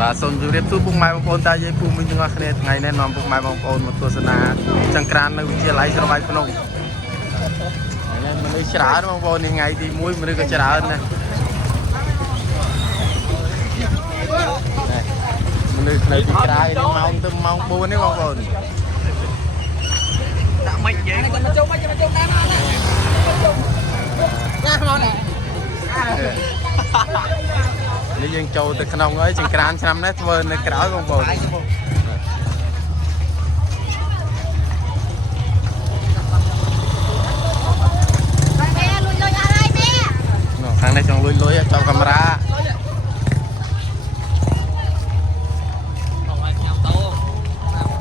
បាទសូមជម្រាបសួរពុកម៉ែបងប្អូនតាយាយពូមីងទាំងអស់គ្នាថ្ងៃនេះនាំពុកម៉ែបងប្អូនមកទស្សនាចង្ក្រាននៅវិទ្យាល័យស្រវាយភ្នំនេះមនុស្សច្រើនបងប្អូនថ្ងៃទី1មនុស្សក៏ច្រើនណាស់មនុស្សនៅទីក្រៅនេះម៉ោងទៅម៉ោង4នេះបងប្អូនដាក់មិននិយាយមកចូលណាណាមកនេះនេះយើងចូលទៅក្នុងអីចង្ក្រានឆ្នាំនេះធ្វើនៅក្រៅបងប្អូនខាងនេះចង់លួចចាប់កាមេរ៉ា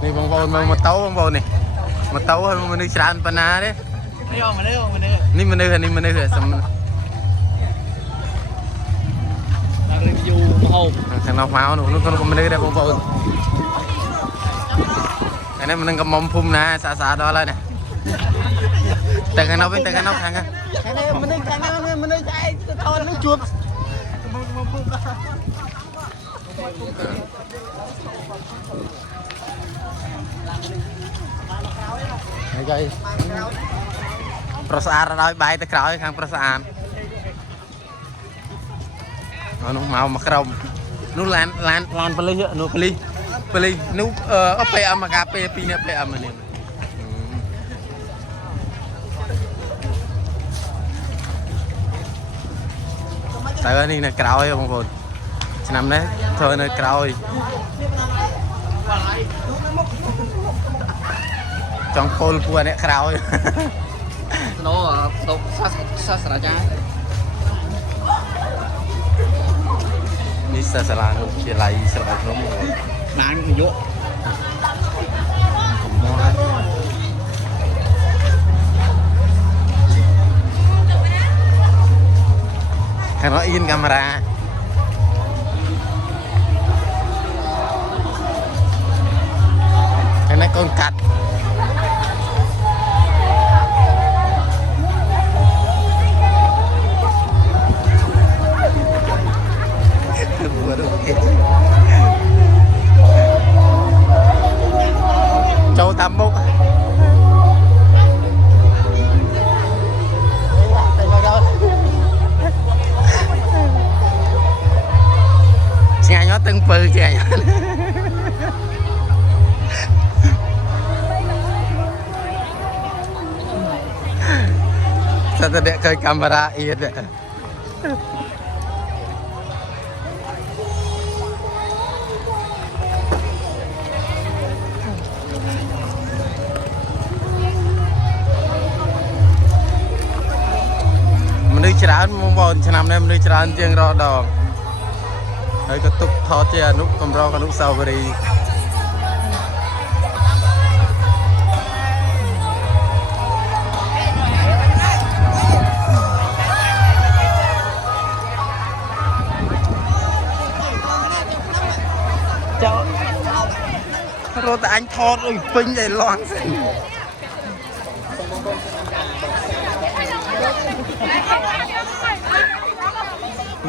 នេះបងប្អូនមើលម៉ូតូបងប្អូននេះម៉ូតូហើយមនុស្សច្រើនប៉ុណ្ណាទេនេះមនុស្សសំយូរមហោបខាងនោះមកនោះក៏មនុស្សដែរបងប្អូនអានេះមិននឹងកំមុំភូមិណាសាដល់ហើយណាតែខាងនោះវិញតែខាងនោះខាងនេះមនុស្សខាងនោះមនុស្សឯងទៅថតនឹងជួបហើយគេប្រស្អាតដល់បាយទៅក្រោយខាងប្រស្អាតនោះមកក្រុមនោះឡានប៉លិសនោះប៉លិសនោះអត់ពេលអមកាពេលពីរនេះពេលអមនេះតែនេះនៅក្រោយបងប្អូនឆ្នាំនេះធ្វើនៅក្រោយចង់ពលពួកអ្នកក្រោយនោះសាស្ត្រាចារ្យនេះសាលាវិទ្យាល័យស្រវាយភ្នំបានយកខាងនោះអ៊ីនកាមេរ៉ាខាងនេះកូនកាត់ចូលតាមមុខឆ្ងាញ់អត់ទាំង7ឆ្ងាញ់តែតែឃើញកាមេរ៉ាអៀតមនុស្សច្រើនបងប្អូនឆ្នាំនេះមនុស្សច្រើនជាងរដងហើយក៏ទុកថតជាអនុកម្រអនុស្សាវរីយ៍ចូលរត់តែអញថតអុយពេញតែលន់សិន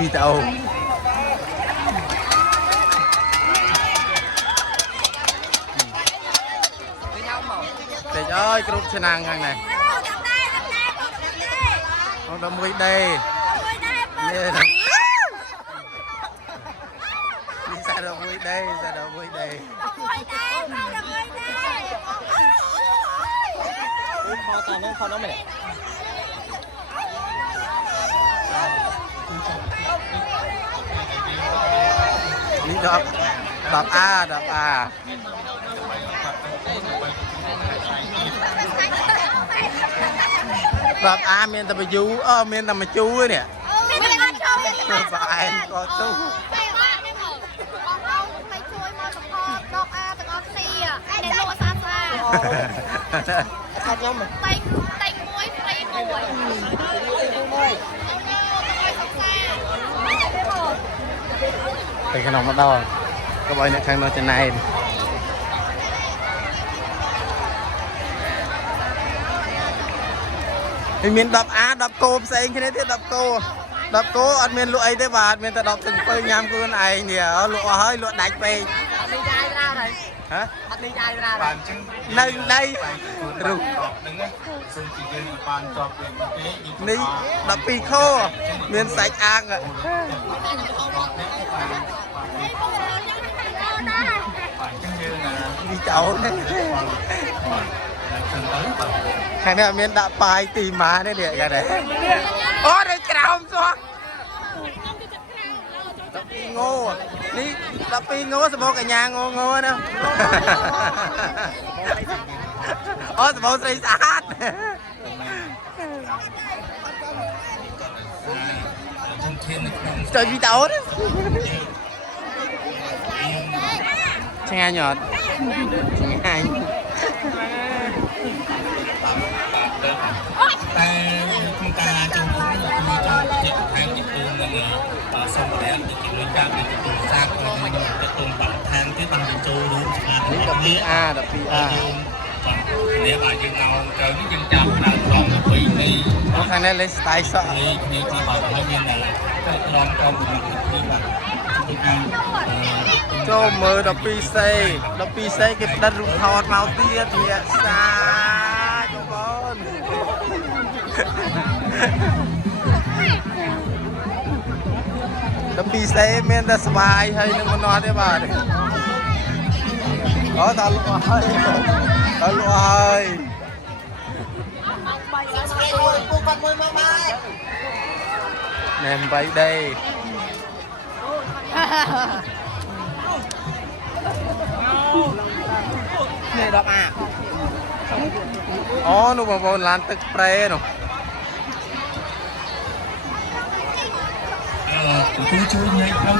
វីដេអូតែអើយគ្រប់ឆ្នាំខាងនេះអូដល់មួយដេនេះសាដល់មួយដេខោតាមនោះមែននេះ10អាមានតែបញ្យូមានតែមកជូរនេះមានតែអត់ចូលមានតែផ្អែមក៏ជូរ10អាទាំងអស់គ្នានេះលក់ស្អាតខាត់ខ្ញុំតែងមួយហ្វ្រីមួយទៅក្នុងមកដល់ក៏ឲ្យអ្នកខាងនោះចំណែនមាន10អា10គោផ្សេងគ្នាទៀត10គោ 10 đập cố ăn miên lụa ấy thế bà miên ta đọc từng phơi nhám của con này nhỉ lụa hơi lụa đánh về hả đây đây rụng ní đập pi khô miên sạch ăn ạ đi cháu đấy hay là miên đã bài tìm má đấy địa cái đấy ô đây cái nào không xóa đập pi ngô đi đập pi ngô sao bố cả nhà ngô ngô nữa ô sao bố xây sát trời bị tao đấy chẳng ai nhọt chẳng aiแต่โครงการจงคุ้มมีจงจิตทางจิตตูนเลยส่งแล้วจิตจิตวิญญาณเป็นจิตตูนสร้างคนหนึ่งจิตตูนปรับทางที่มันเป็นโจรู้สมาธิ นี่ดับปีอาดับปีอา เนี่ยบ่ายยังเอาเจอที่ยังจำเราลองปีนี้ nó khang này lấy style sợ นี่ที่บ่ายให้ยังไงก็ลองกองบุญที่แบบที่งาน cho mơ đập pi xây cái đất rụng thọt màu tia thì xa cho con đập pi xây men ta sbai hay nó nói thế bà đấy đó ta lụa hơi nèm bay đây này đọc à ô nó vào lan tức pre nó ជួយជួយញ៉ៃឲ្យ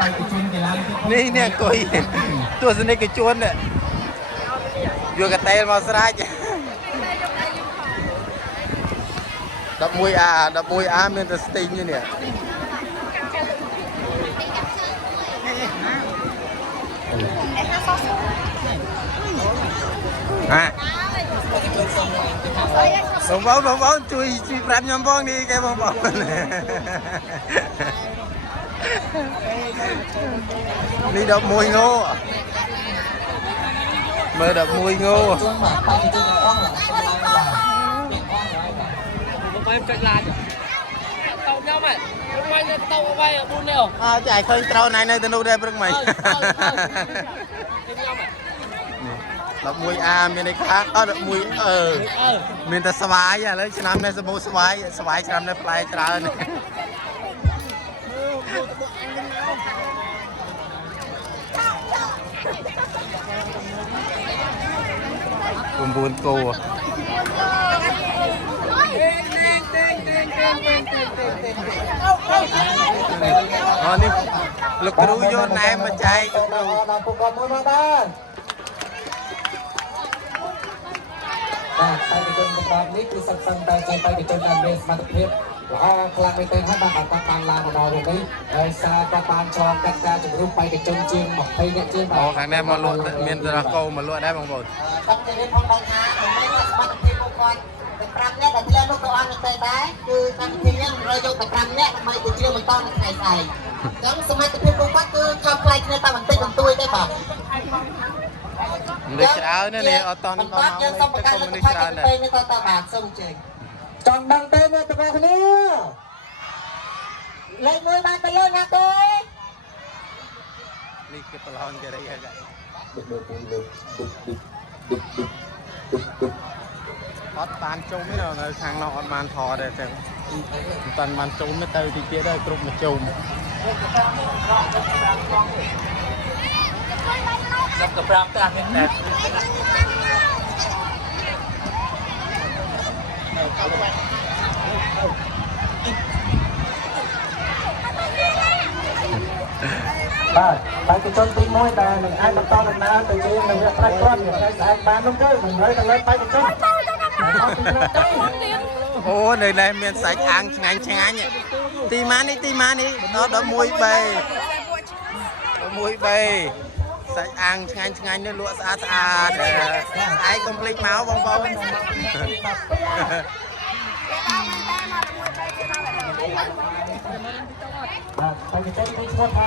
បេក្ខជនកីឡា នេះនេះអង្គុយទស្សនិកជននេះយកកតេលមកស្រាច់11 A មានតែស្ទីងនេះហ่ะបងប្អូនជួយប្រាប់ខ្ញុំផងនេះគេបងប្អូននេះ11ងោមើល11ងោបាយកាច់ឡានតោខ្ញុំហ៎បាយតោបាយ4នេះអើចាយឃើញត្រូវណៃនៅទៅនោះដែរព្រឹកមិញ11 A មានន័យថា11មានតែស្វាយឥឡូវឆ្នាំនេះសម្បូរស្វាយឆ្នាំនេះផ្លែច្រើន9គោអូនេះលោកគ្រូយកណែមកចែកលោកគ្រូដល់ពួកគាត់មួយមកបានបេក្ខជនប្រកបនេះគឺសិក្សាតែចែកបេក្ខជនដែលមានសមត្ថភាពល្អខ្លាំងមែនទែនហើយបានឡើងមកដល់នេះហើយសារគាត់បានឆ្លងកាត់ការជំរុញបេក្ខជនជាង20នាក់ជាងអូខាងនេះមកលក់មានតែកោមកលក់ដែរបងប្អូនតាមជំរាបផងដល់ថាមិនមែនសមត្ថភាពរបស់គាត់តែ5នាក់ដែលធ្លាប់នោះក៏អត់ទៅដែរគឺកម្មវិធីនេះเราយកតែ5នាក់ដើម្បីទៅជ្រាបបន្តនៅថ្ងៃស្អែកអញ្ចឹងសមត្ថភាពរបស់គាត់គឺខុសប្លែកគ្នាតែបន្តិចបន្តួចទេបាទនេះច្រើននេះអត់តន់ដល់មកយើងសូមបង្កើតលទ្ធផលទៅនេះតបាទសូមជើញចង់ដឹងទេអ្នកទាំងអស់គ្នាលេខ1បានទៅលើណាទេនេះគេប្រឡងគេរីហើយអត់បានជុំទេនៅខាងនោះអត់បានថតទេចឹងមិនតាន់បានជុំទៅទីទៀតហើយគ្រប់មកជុំដល់ទៅ5តានេះតែបាទបេក្ខជនទី1ដែលនឹងអាចបន្តដំណើរទៅជានៅវគ្គប្រាច់គាត់នៅស្អែកបាននោះគឺមិនរើទៅលើបេក្ខជនអូនៅនេះមានសាច់អាំងឆ្ងាញ់ទីម៉ានេះដល់11B សាច់អាំងឆ្ងាញ់នេះលក់ស្អាតឯងកុំភ្លេចមកបងប្អូន ไปเต้นที่ทั่วท้า